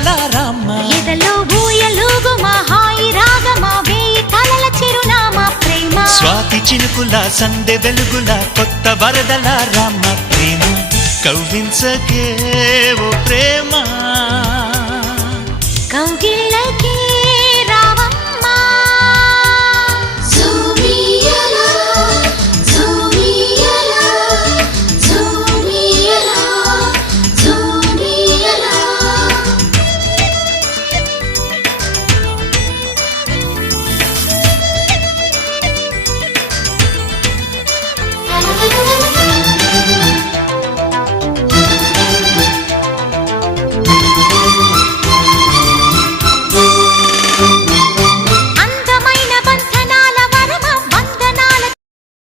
వరదల రామ ఎదలో ఊయలుగు మా హాయి రాగమా వేయి కలల చిరునామా ప్రేమ స్వాతి చినుకుల సందె వెలుగుల కొత్త వరదల రామ ప్రేమ కవ్వించకే ఓ ప్రేమ కౌగిళ్ళ